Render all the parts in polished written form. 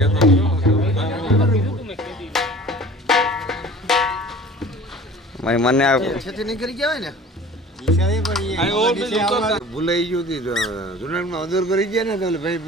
મને ખેતી નહીં કરી કહેવાય ને ભૂલાઈ ગયું હતી જુનાગઢમાં અદોર કરી ગયા ને તો ભાઈ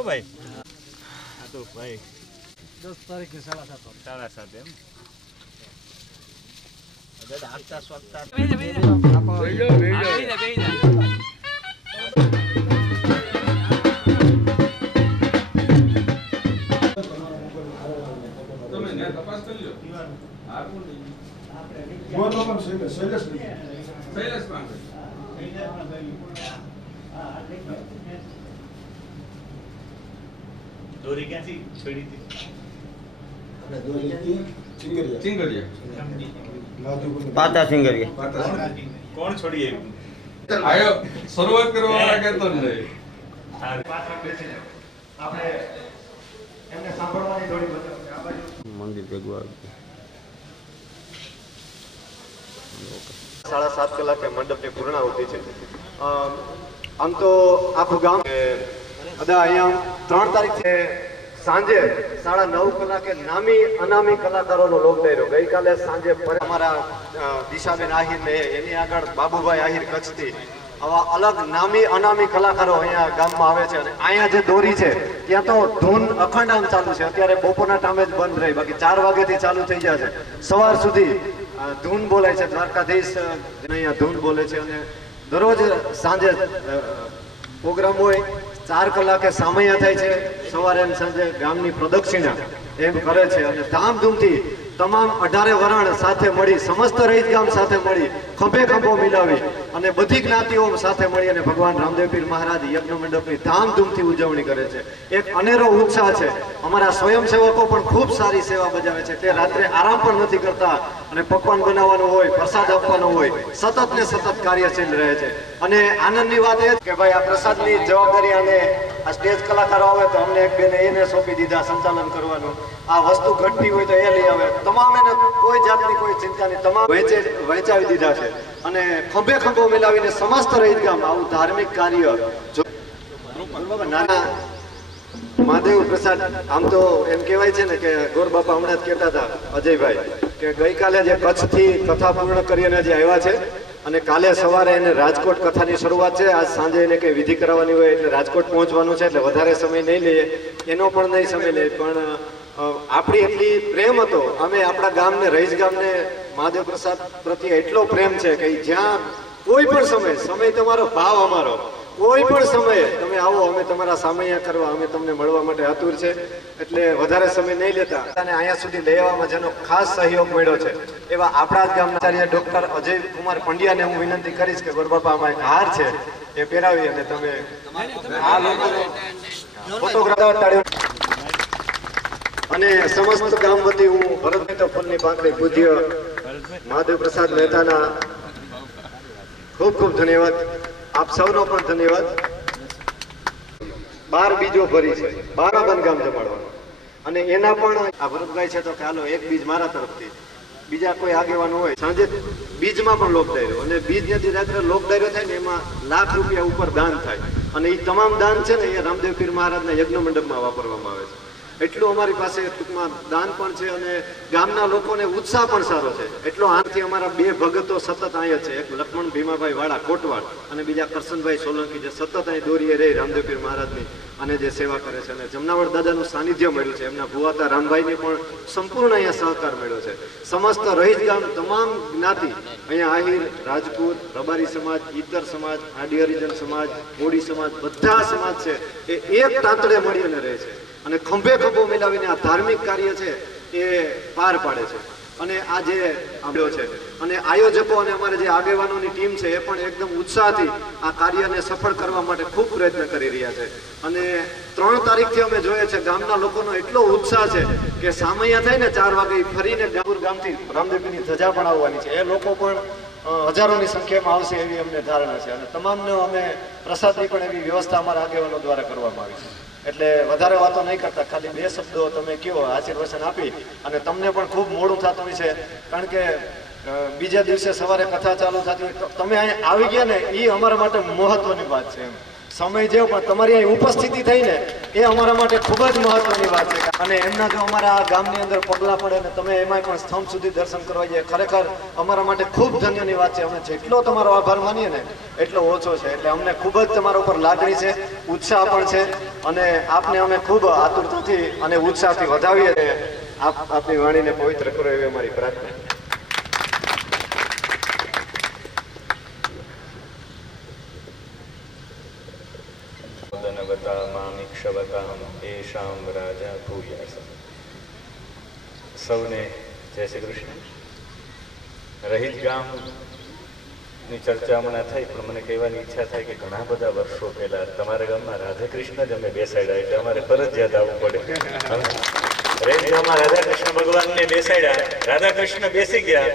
ભાઈ આ તો ભાઈ 10 તારીખે 7:30 એમ દાદા આગતા સ્વાગતા તમે ને તપાસ કરી લ્યો આ કોણ ગોતો પણ શૈલેષ પાંડે દોરી ક્યાંથી છોડી હતી અને દોરી હતી ચિંગરિયા પાતા સિંગરિયા કોણ છોડી આવ્યું આયો શરૂઆત કરવા વાળા કહેતો જ નહીં આપણે એમને સાંભળવાની દોડી બતાવો આ બાજુ મંદિર ભેગું આવ્યું 7:30 કલાકે મંડપની પૂર્ણાહુતિ છે આમ તો આખું ગામ બધા અહીંયા 3 તારીખે સાંજે 9:30 કલાકે નામી અનામી કલાકારોનો લોક ડાયરો ગઈકાલે સાંજે અમારા દિશાબેન આહિર ને એની આગળ બાબુભાઈ આહિર કચ્છથી આવા અલગ નામી અનામી કલાકારો અહીંયા ગામમાં આવે છે અને અહીંયા જે દોરી છે ત્યાં તો ધૂન અખંડ આમ ચાલુ છે અત્યારે બપોરના ટાઈમે જ બંધ રહી બાકી 4 વાગ્યાથી ચાલુ થઈ જાય છે સવાર સુધી ધૂન બોલાય છે દ્વારકાધીશ અહીંયા ધૂન બોલે છે અને દરરોજ સાંજે પ્રોગ્રામ હોય 4 કલાકે સામૈયા થાય છે સવારે અને સાંજે ગામની પ્રદક્ષિણા એમ કરે છે અને ધામધૂમથી તમામ 18 વરણ સાથે મળી સમસ્ત રહીત ગામ સાથે મળી ખભે ખભો મિલાવી અને બધી જ્ઞાતિઓ સાથે મળી અને ભગવાન રામદેવ પીર મહારાજ યજ્ઞ મંડપની ધામધૂમથી ઉજવણી કરે છે એક અનેરો ઉત્સાહ છે અમારા સ્વયંસેવકો પણ ખૂબ સારી સેવા બજાવે છે તે રાત્રે આરામ પણ નથી કરતા અને પકવાન બનાવવાનું હોય પ્રસાદ આપવાનો હોય સતત ને સતત કાર્યશીલ રહે છે અને આનંદની વાત એ કે ભાઈ આ પ્રસાદની જવાબદારી અને આ સ્ટેજ કલાકારો આવે તો અમને એક બેને એને સોંપી દીધા સંચાલન કરવાનું આ વસ્તુ ઘટતી હોય તો એ લઈ આવે તમામ એને કોઈ જાતની કોઈ ચિંતા નહીં તમામ વહેંચાવી દીધા છે અને ખભે ખભો મિલાવીને સમસ્ત રહીત ગામ આવું ધાર્મિક કાર્ય નાના મહાદેવ પ્રસાદ આમ તો એમ કહેવાય છે ને કે ગોરબાપા હમણાં જ કહેતા હતા અજયભાઈ કે ગઈકાલે જે કચ્છથી કથા પૂર્ણ કરીને જે આવ્યા છે અને કાલે સવારે એને રાજકોટ કથાની શરૂઆત છે. આજ સાંજે એને કંઈ વિધિ કરાવવાની હોય એટલે રાજકોટ પહોંચવાનું છે, એટલે વધારે સમય નહીં લઈએ, એનો પણ નહીં સમય લઈએ. પણ આપણી એટલી પ્રેમ હતો, અમે આપણા ગામને, રહીશ ગામને મહાદેવ પ્રસાદ પ્રત્યે એટલો પ્રેમ છે કે જ્યાં કોઈ પણ સમય તમારો, ભાવ અમારો, કોઈ પણ સમયે તમે આવો, અમે તમારા સામૈયા કરવા, અમે તમને મળવા માટે આતુર છે. એટલે વધારે સમય નહીં લેતા અને અહીંયા સુધી લઈ આવવામાં જેનો ખાસ સહયોગ મળ્યો છે એવા આપણા જ ગામના આચાર્ય ડોક્ટર અજય કુમાર પંડ્યાને હું વિનંતી કરીશ કે ગોરબાપા આમાં એક હાર છે એ પહેરાવી અને તમે આ લોકોને ફોટોગ્રાફર અને સમસ્ત ગામ વતી હું ભરત ફૂલની પાંખડી પૂજ્ય મહાદેવ પ્રસાદ મહેતાના ખૂબ ખૂબ ધન્યવાદ. આપ સૌનો પણ ધન્યવાદ. 12 બીજો ભરી છે, 12 બંધ ગામ જમાડવાનું અને એના પણ આ ભરતભાઈ છે તો કે હાલો એક બીજ મારા તરફથી, બીજા કોઈ આગેવાનો હોય સાંજે બીજમાં પણ લોક ડાયરો, અને બીજ નથી રાત્રે લોક ડાયરો થાય ને એમાં લાખ રૂપિયા ઉપર દાન થાય અને એ તમામ દાન છે ને એ રામદેવ પીર મહારાજના યજ્ઞ મંડપમાં વાપરવામાં આવે છે. એટલું અમારી પાસે ટૂંકમાં દાન પણ છે અને ગામના લોકોને ઉત્સાહ પણ સારો છે. એટલો આનથી અમારા 2 ભગતો સતત અહીંયા છે, એક લક્ષ્મણ ભીમાભાઈ વાળા કોટવાડ અને બીજા કરશનભાઈ સોલંકી, જે સતત અહીં દોરીએ રહી રામદેવ પીર મહારાજની અને જે સેવા કરે છે. અને જમનાવડ દાદાનું સાનિધ્ય મળ્યું છે, એમના ભુવાતા રામભાઈને પણ સંપૂર્ણ અહીંયા સહકાર મળ્યો છે. સમસ્ત રહીશ ગામ તમામ જ્ઞાતિ અહીંયા આહિર, રાજપૂત, રબારી સમાજ, ઈતર સમાજ, આડી હરિજન સમાજ, કોળી સમાજ, બધા સમાજ છે એ એક તાંતડે મળીને રહે છે અને ખંભે ખંભો મિલાવીને આ ધાર્મિક કાર્ય છે એ પાર પાડે છે. અને આ જે આવ્યો છે અને આયોજકો અને અમારે જે આગેવાનોની ટીમ છે એ પણ એકદમ ઉત્સાહથી આ કાર્યને સફળ કરવા માટે ખૂબ પ્રયત્ન કરી રહ્યા છે. અને 3 તારીખથી અમે જોઈએ છે ગામના લોકોનો એટલો ઉત્સાહ છે કે સામૈયા થાય ને 4 વાગે ફરીને ગામથી રામદેવપીરની ધજા પણ આવવાની છે. એ લોકો પણ હજારોની સંખ્યામાં આવશે એવી અમને ધારણા છે અને તમામને અમે પ્રસાદની પણ એવી વ્યવસ્થા અમારા આગેવાનો દ્વારા કરવામાં આવી છે. એટલે વધારે વાતો નહીં કરતા, ખાલી 2 શબ્દો તમે કહો, આશીર્વચન આપી અને તમને પણ ખૂબ મોડું થતું હોય છે કારણ કે બીજા દિવસે સવારે કથા ચાલુ થતી હોય. તમે અહીં આવી ગયા ને એ અમારા માટે મહત્વની વાત છે. એમ સમય જેવો પણ તમારી અહીં ઉપસ્થિતિ થઈ ને એ અમારા માટે ખૂબ જ મહત્વની વાત છે. અને એમના જો અમારા આ ગામની અંદર પગલાં પડે ને તમે એમાંય પણ સ્તંભ સુધી દર્શન કરવા જઈએ, ખરેખર અમારા માટે ખૂબ ધન્યની વાત છે. અમે જેટલો તમારો આભાર માનીએ ને એટલો ઓછો છે. એટલે અમને ખૂબ જ તમારા ઉપર લાગણી છે, ઉત્સાહ પણ છે અને આપને અમે ખૂબ આતુરતાથી અને ઉત્સાહથી વધાવીએ છીએ. આપની વાણીને પવિત્ર કરો એવી અમારી પ્રાર્થના. સૌને જય શ્રી કૃષ્ણ. રહીજ ગામની ચર્ચા હમણાં થઈ પણ મને કહેવાની ઈચ્છા થાય કે ઘણા બધા વર્ષો પહેલા તમારા ગામમાં રાધાકૃષ્ણ જ અમે બેસાડ્યા, એટલે અમારે ફરજિયાત આવવું પડે. રહીજ ગામમાં રાધાકૃષ્ણ ભગવાનને બેસાડ્યા, રાધાકૃષ્ણ બેસી ગયા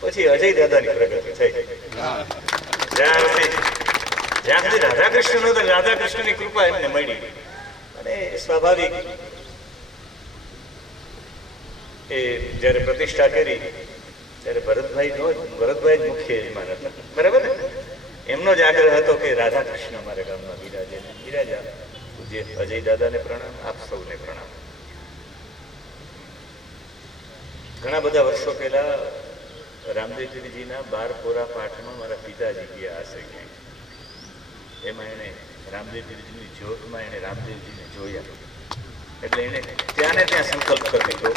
પછી અજય દાદાની પ્રગતિ થઈ. જ્યાં સુધી રાધાકૃષ્ણ નહોતા, રાધાકૃષ્ણની કૃપા એમને મળી અને સ્વાભાવિક એ જ્યારે પ્રતિષ્ઠા કરી ત્યારે ભરતભાઈ જ મુખ્ય યજમાન હતા, બરાબર ને? એમનો જ આગ્રહ હતો કે રાધાકૃષ્ણ અમારા ગામમાં બિરાજા. પૂજ્ય અજય દાદાને પ્રણામ, આપ સૌને પ્રણામ. ઘણા બધા વર્ષો પહેલા રામદેવજીના 12 કોરા પાઠમાં મારા પિતાજી ગયા હશે ક્યાંય. એમાં એને રામદેવજીની જ્યોતમાં એને રામદેવજીને જોયા એટલે એને ત્યાં સંકલ્પ કરી દીધો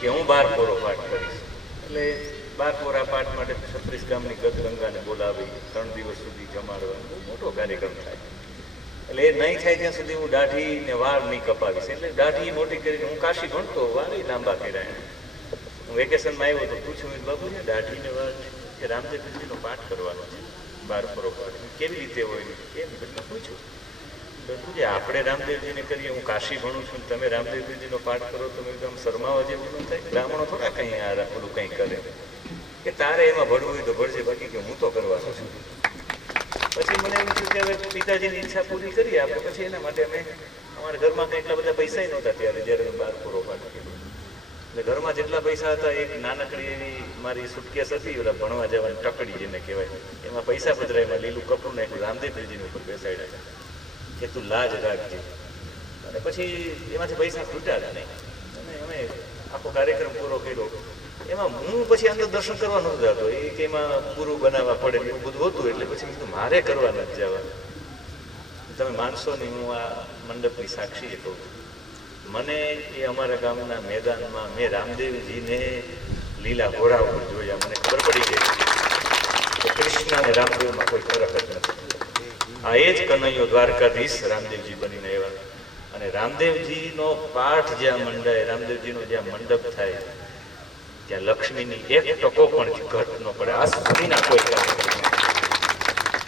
કે હું 12 કોરો પાઠ કરીશ. એટલે 12 કોરા પાઠ માટે 36 ગામની ગતગંગાને બોલાવી 3 દિવસ સુધી જમાડવાનો બહુ મોટો કાર્યક્રમ થાય. એટલે એ નહીં થાય ત્યાં સુધી હું દાઢી ને વાળ નહીં કપાવીશ. એટલે દાઢી મોટી કરીને હું કાશી ભણતો, વાળ લાંબા કર્યા. હું વેકેશનમાં આવ્યો તો પૂછ્યું, બાબુ ને દાઢી ને વાળ કે રામદેવજીનો પાઠ કરવાનો છે, 12 કોરો પાઠ કેવી રીતે હોય કેમ બધું પૂછ્યું. બધું જે આપણે રામદેવજીને કરીએ, હું કાશી ભણું છું, તમે રામદેવજીનો પાઠ કરો, તમે એકદમ શરમાવા જેવું ન થાય. બ્રાહ્મણો થોડા કંઈ આ ઓલું કંઈ કરે કે તારે એમાં ભણવું હોય તો ભણજે, બાકી કે હું તો કરવાનો છું. પછી મને એમ થયું કે હવે પિતાજીની ઈચ્છા પૂરી કરીએ આપણે. પછી એના માટે અમે અમારા ઘરમાં કંઈ એટલા બધા પૈસા નહોતા ત્યારે, જ્યારે મેં 12 કોરો પાઠ કર્યો. એટલે ઘરમાં જેટલા પૈસા હતા એક નાનકડી એવી મારી સુટકેસ હતી, ઓલા ભણવા જવાની ટકડી જેને કહેવાય, એમાં પૈસા પધરા, એમાં લીલું કપડું નાખ્યું, રામદેવજીની ઉપર બેસાડ્યા કે તું લાજ રાખજે. અને પછી એમાંથી પૈસા ખૂટ્યા નહીં અને અમે આખો કાર્યક્રમ પૂરો કર્યો. એમાં હું પછી અંદર દર્શન કરવા નહોતો જતો, એ કે એમાં પૂરું બનાવવા પડે એવું બધું હતું. એટલે પછી મેં કીધું મારે કરવા નથી જવા. તમે માનશો નહીં, હું આ મંડપની સાક્ષી કહું, મને એ અમારા ગામના મેદાનમાં મેં રામદેવજીને લીલા ઘોડા ઉપર જોયા. મને ખબર પડી ગઈ કે કૃષ્ણ અને રામદેવમાં કોઈ ફરક જ નથી. આ એ જ કનૈયો દ્વારકાધીશ રામદેવજી બનીને આવ્યા. અને રામદેવજીનો પાઠ જ્યાં મંડાય, રામદેવજીનો જ્યાં મંડપ થાય, ત્યાં લક્ષ્મીની એક ટકો પણ ઘટ ન પડે. આ સુધીના કોઈ કાર્યક્રમ.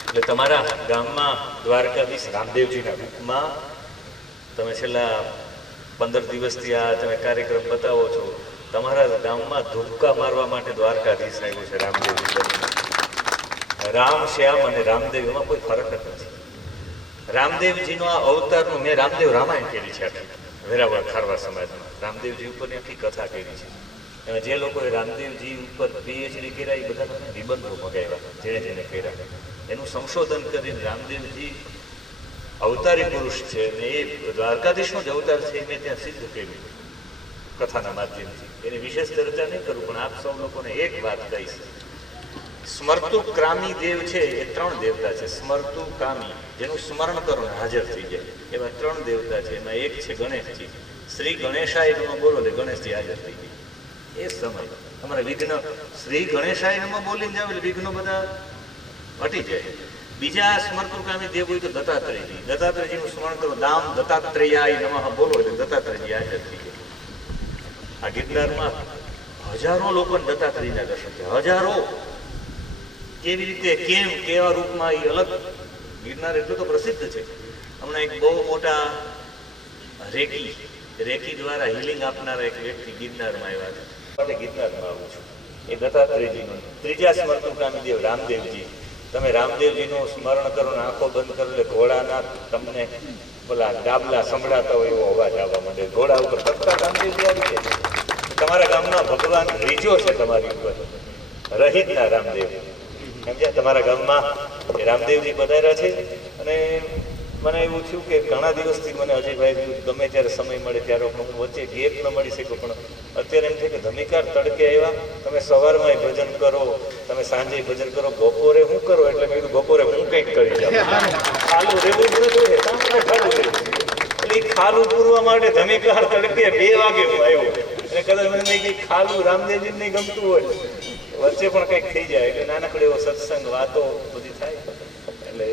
એટલે તમારા ગામમાં દ્વારકાધીશ રામદેવજીના રૂપમાં તમે છેલ્લા 15 દિવસથી આ તમે કાર્યક્રમ બતાવો છો. તમારા ગામમાં ધુબકા મારવા માટે દ્વારકાધીશ આવ્યો છે રામદેવજી બનીને. રામ શ્યામ અને રામદેવ એમાં કોઈ ફરક જ નથી. રામદેવજીનો આ અવતારનું મેં રામદેવ રામાયણ કરી છે આખી વેરાવળ ખારવા સમાજમાં. રામદેવજી ઉપરની આખી કથા કરી છે. એમાં જે લોકોએ રામદેવજી ઉપર PhD કર્યા એ બધા મને નિબંધો મગાવ્યા, જેને કર્યા. એનું સંશોધન કરીને રામદેવજી અવતારી પુરુષ છે ને એ દ્વારકાધીશનો જ અવતાર છે, મેં ત્યાં સિદ્ધ કર્યું કથાના માધ્યમથી. એની વિશેષ ચર્ચા નહીં કરું, પણ આપ સૌ લોકોને એક વાત કહીશ. સ્મરતુ ક્રામી દેવ છે એ 3 દેવતા છે. સ્મરતુ કામી, જેનું સ્મરણ કરો ને હાજર થઈ જાય, એવા 3 દેવતા છે. એમાં એક છે ગણેશજી. શ્રી ગણેશાય નમઃ બોલો એટલે ગણેશજી હાજર થઈ જાય. એ સમય તમારે વિઘ્ન શ્રી ગણેશાય નમઃ બોલીને જાવ એટલે વિઘ્નો બધા હટી જાય. બીજા સ્મરતુકામી દેવ હોય તો દત્તાત્રેયજી. દત્તાત્રેયજીનું સ્મરણ કરો, દામ દત્તાત્રેયાય નમઃ બોલો એટલે દત્તાત્રેયજી હાજર થઈ જાય. આ ગિરનારમાં હજારો લોકોને દત્તાત્રેયના દર્શન થયા, હજારો. કેવી રીતે, કેમ, કેવા રૂપમાં, એ અલગ. ગિરનાર એટલું તો પ્રસિદ્ધ છે. હમણાં એક બહુ મોટા રેકી દ્વારા હિલિંગ આપનારા એક વ્યક્તિ ગિરનારમાં આવ્યા છે. માટે ગિરનારમાં આવું છું. એ દત્તાત્રેયજીનું. ત્રીજા સ્મરતુકામી દેવ રામદેવજી. તમે રામદેવજીનું સ્મરણ કરો ને આંખો બંધ કરો એટલે ઘોડાના તમને બોલા ડાબલા સંભળાતા હોય એવો અવાજ આવવા માંડે. ઘોડા ઉપર તરતા રામદેવજી આવી જાય. તમારા ગામમાં ભગવાન રીજો છે તમારી ઉપર, રહિતના રામદેવ. સમજ્યા? તમારા ગામમાં એ રામદેવજી પધાર્યા છે. અને મને એવું થયું કે ઘણા દિવસથી મને અજયભાઈ ગમે ત્યારે સમય મળે ત્યારે હું વચ્ચે ગેપ ન મળી શકું, પણ અત્યારે એમ છે કે ધમિકાર તડકે આવ્યા. તમે સવારમાં ભજન કરો, તમે સાંજે ભજન કરો, બપોરે શું કરો? એટલે મેં કીધું બપોરે હું કંઈક કરી જાઉં. ખાલું રહેવું જ નથી, ખાલું રહેવું. એટલે ખાલું પૂરવા માટે ધમિકાર તડકે 2 વાગે હું આવ્યો. એટલે કદાચ મને નહીં કંઈક ખાલું રામદેવજી નહીં ગમતું હોય, વચ્ચે પણ કંઈક થઈ જાય. એટલે નાનકડો એવો સત્સંગ, વાતો બધી થાય. એટલે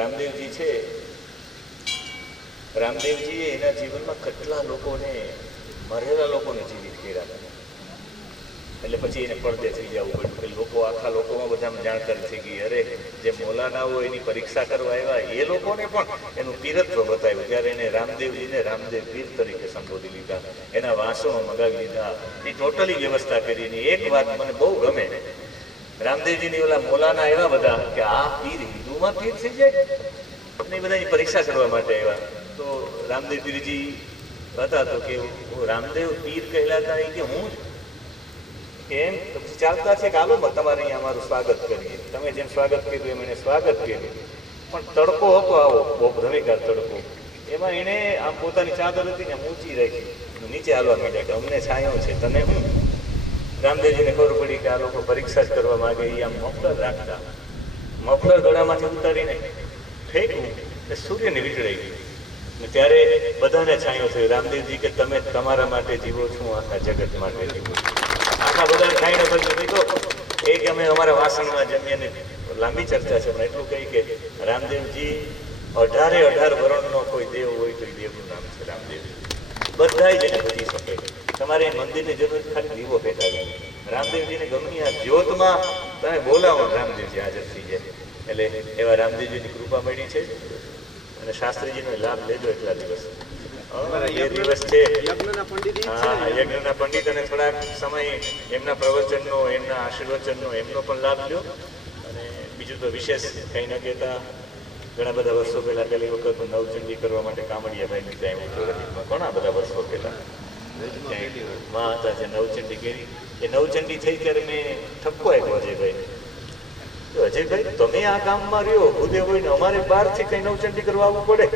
રામદેવજી છે, રામદેવજીએ એના જીવનમાં કેટલા લોકોને, મરેલા લોકોને જીવિત કર્યા. એટલે પછી એને પડદે થઈ જવું પડ્યું કે લોકો, આખા લોકોમાં બધામાં જાણકારી થઈ ગઈ. અરે જે મોલાના હોય એની પરીક્ષા કરવા આવ્યા એ લોકોને પણ એનું પીરત્વ બતાવ્યું. ત્યારે એને રામદેવજીને રામદેવ પીર તરીકે સંબોધી લીધા, એના વાસણો મગાવી લીધા, એ ટોટલી વ્યવસ્થા કરીને. એક વાત મને બહુ ગમે, રામદેવજીની ઓલા મોલાના એવા બધા કે આ પીર હિન્દુમાં પીર થઈ જાય ને, બધાની પરીક્ષા કરવા માટે આવ્યા. તો રામદેવ પીરજી હતા તો કે રામદેવ પીર કહેલાતા એ કે હું કેમ? તો પછી ચાલતા છે કે હાલો તમારે અહીંયા અમારું સ્વાગત કરીએ. તમે જેમ સ્વાગત કર્યું એમ એને સ્વાગત કર્યું. પણ તડકો હતો આવો બહુ ધમિકાર તડકો, એમાં એને આમ પોતાની ચાદર હતી ને ઊંચી રાખી, નીચે હાલવા માંડ્યા કે અમને છાંયો છે, તને હું? રામદેવજીને ખબર પડી કે આ લોકો પરીક્ષા જ કરવા માંગે. એ આમ મફલર રાખતા, મફલર ગળામાંથી ઉતારીને ફેંકવું એટલે સૂર્યને વીંટળાઈ ગયું. ત્યારે બધાને છાંયો થયો. રામદેવજી કે તમે તમારા માટે જીવો છો, આખા જગત માટે જીવો છો. આખા બધા છાંયો થયું. તો એ કે અમે અમારા વાસણમાં જમીને લાંબી ચર્ચા છે, પણ એટલું કહી કે રામદેવજી 18 વરણનો કોઈ દેવ હોય તો એ દેવનું નામ છે રામદેવજી. બધા જ એને ભજી શકે. તમારે મંદિરની જરૂર ખાલી દીવો પેટાવી, રામદેવજીને ગમે આ જ્યોતમાં તમે બોલાવો, રામદેવજી હાજર થઈ જાય. એટલે એવા રામદેવજીની કૃપા મળી છે. અને શાસ્ત્રીજીનો લાભ લેજો એટલા દિવસ. 2 દિવસ છે. હા, યજ્ઞના પંડિત અને થોડાક સમય એમના પ્રવચનનો, એમના આશીર્વચનનો એમનો પણ લાભ લ્યો. અને બીજું તો વિશેષ કંઈ ન કહેતા, ઘણા બધા વર્ષો પહેલા પહેલી વખત નવચંડી કરવા માટે કામડિયાભાઈની ત્યાં હું ઘણા બધા વર્ષો પહેલા માં હતા જે નવચંડી કરી. એ નવચંડી થઈ ત્યારે મેં ઠપકો આપ્યો અજયભાઈ, અજયભાઈ તમે આ ગામમાં રહ્યો ભૂદેવ હોય ને અમારે બહારથી કઈ નવચંડી કરવા આવવું પડે,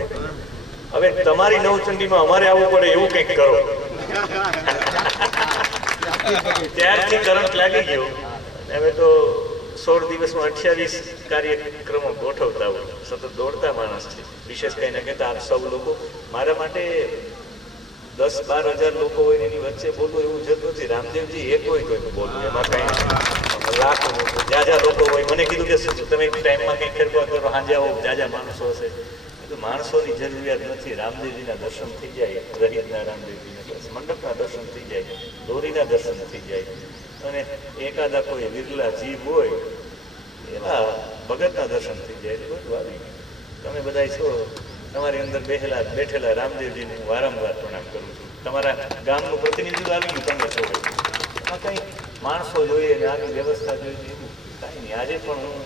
હવે તમારી નવચંડીમાં અમારે આવવું પડે એવું કંઈક કરો. ત્યારથી કરંટ લાગી ગયો. હવે તો 16 દિવસમાં 28 કાર્યક્રમો ગોઠવતા હોય, સતત દોડતા માણસ છે. વિશેષ કંઈ ન કહેતા આપ સૌ લોકો મારા માટે 10-12 હજાર લોકો હોય એની વચ્ચે બોલવું એવું જરૂર નથી. રામદેવજી એક હોય કોઈ બોલવું, એમાં કાંઈ લાખો જાજા લોકો હોય. મને કીધું કે તમે ટાઈમમાં કંઈક ફેરફાર કરો, સાંજે આવો, જાજા માણસો હશે. કીધું માણસોની જરૂરિયાત નથી. રામદેવજીના દર્શન થઈ જાય, રહીતના રામદેવજીના બસ મંડપના દર્શન થઈ જાય, દોરીના દર્શન થઈ જાય, અને એકાદા કોઈ વિરલા જીવ હોય એવા ભગતના દર્શન થઈ જાય એટલે બધું આવી ગયું. તમે બધા છો, તમારી અંદર બેઠેલા રામદેવજીને હું વારંવાર પ્રણામ કરું છું. તમારા ગામનું પ્રતિનિધિત્વ આવી ગયું. તમે છો એમાં કંઈ માણસો જોઈએ અને આવી વ્યવસ્થા જોઈએ એવું કાંઈ નહીં. આજે પણ હું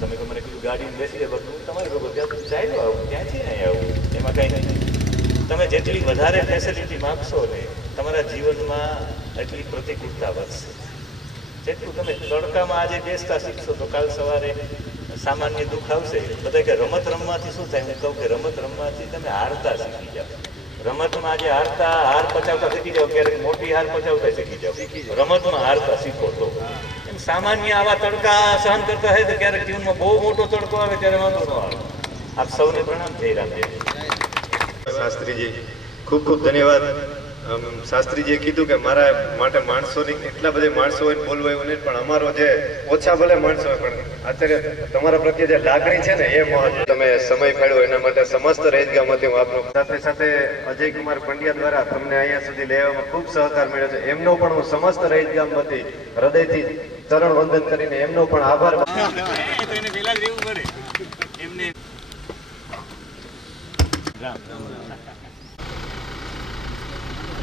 તમે તો મને કીધું ગાડીમાં બેસી જાય, બધું તમારી બરોબર ત્યાં ચાલ્યો આવું, ક્યાંથી નહીં આવું, એમાં કાંઈ નહીં. તમે જેટલી વધારે ફેસિલિટી માગશો ને તમારા જીવનમાં એટલી પ્રતિકૂળતા વધશે. જેટલું તમે તડકામાં આજે બેસતા શીખશો તો કાલ સવારે સામાન્ય દુઃખ આવશે. બધા કે રમત રમવાથી શું થાય? હું કહું કે રમત રમવાથી તમે હારતા શીખી જાઓ. રમતમાં આજે હાર પચાવતા શીખી જાઓ, ક્યારેક મોટી હાર પચાવતા શીખી જાઓ. રમતમાં હારતા શીખો તો એમ સામાન્ય આવા તડકા સહન કરતા હોય તો ક્યારેક જીવનમાં બહુ મોટો તડકો આવે ત્યારે વાંધો ન આવે. આપ સૌને પ્રણામ. જય રામદેવ. શાસ્ત્રીજી ખૂબ ખૂબ ધન્યવાદ. શાસ્ત્રીજીએ કીધું કે મારા માટે માણસોની એટલા બધા માણસો હોય બોલવું એવું નહીં, પણ અમારો જે ઓછા ભલે માણસો હોય પણ અત્યારે તમારા પ્રત્યે જે લાગણી છે ને એ મહત્વ. તમે સમય ફાળ્યો એના માટે સમસ્ત રહીતગામમાંથી હું આપનો સાથે સાથે અજયકુમાર પંડ્યા દ્વારા તમને અહીંયા સુધી લેવામાં ખૂબ સહકાર મળ્યો છે. એમનો પણ હું સમસ્ત રહીતગામમાંથી હૃદયથી ચરણ વંદન કરીને એમનો પણ આભાર.